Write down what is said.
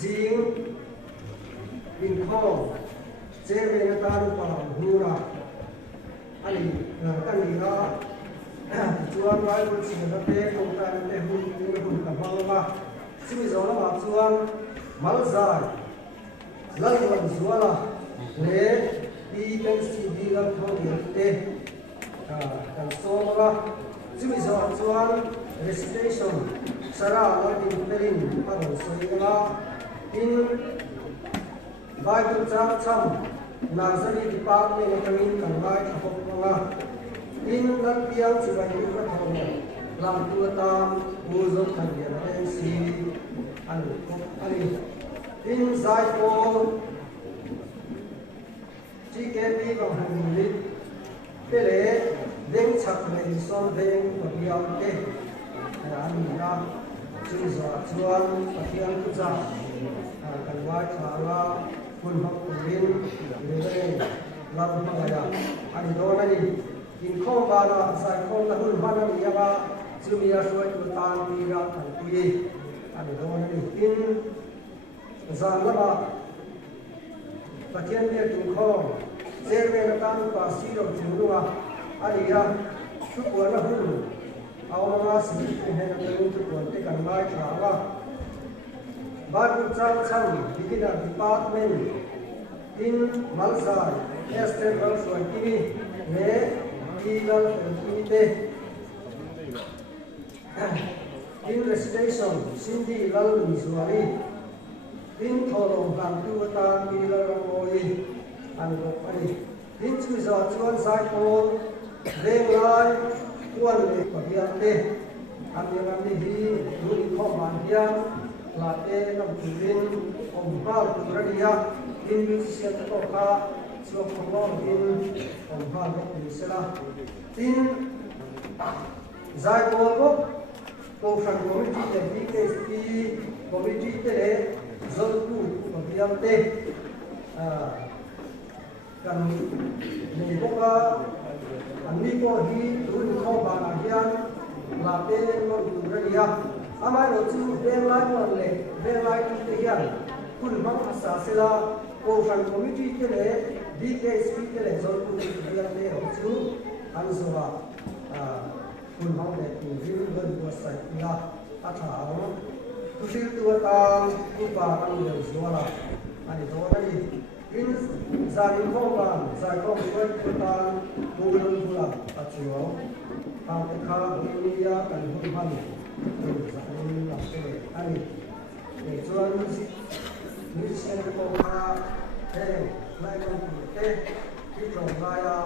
zing in khom che ve na ta ru pa hura ani kan ni ra chuan vai kun sin na te kong ta te hun ka ma simi zo la chuan mal zai lai wan zuala le PNCD la thong te kan so ma simi zo chuan recitation sara la din pelin pa ro soi la in Bible cham nursery department na kamin kan lai thapok nga in lat piang chi bai ku thong lam tu ta bu zo than ya na si an ko ani in zai ko chi ke pi ba han ni te le deng chak le son deng ko piang te an ni na chi zo chuan piang ku cha kan wai tha la kun hok rin le lam ma ya ani do na ni in khom ba na sai khom la hun ba na ni ya ba chu mi ya shoi tu tan ni ra kan tu ye ani do na ni in zan la ba pathian ne tu khom zer me na tan pa si ro chu lu a ani ya chu ko na hun aw ma si he na tu ko te kan mai tha la Bible cham beginner department in Malsai Esther Valsuan kini ne legal committee in recitation Cindy Lal Miswari in Tholong Bantu Tan Mila Ramoi Ango Pani in Chuza Chuan Sai Pol Deng Lai Kuan Le Pabiate Amyang Hi Dun Khoman Hian Late nam turin om hal turania in musician to ka so khong in om hal ro sela in zai ko ko san committee te PKSP committee te zol ku pabiam te kan ni ko ka ani ko hi dun ko ba na hian late no turania amai ro chu ben lai mon le ben lai te hian kun mang asa sela ko san committee te le DKSP te le zol ku te hian le ro chu an so wa kun mang le tu ri ben ko sai ila a tha ro tu sil tu ta ku pa kan le so la ani do na ni in zai ko ba zai ko ku ta ku le ku la a chu ro ta te kha ni ya kan hu han ani chuan musician ko ka he lai kon te ki tong la ya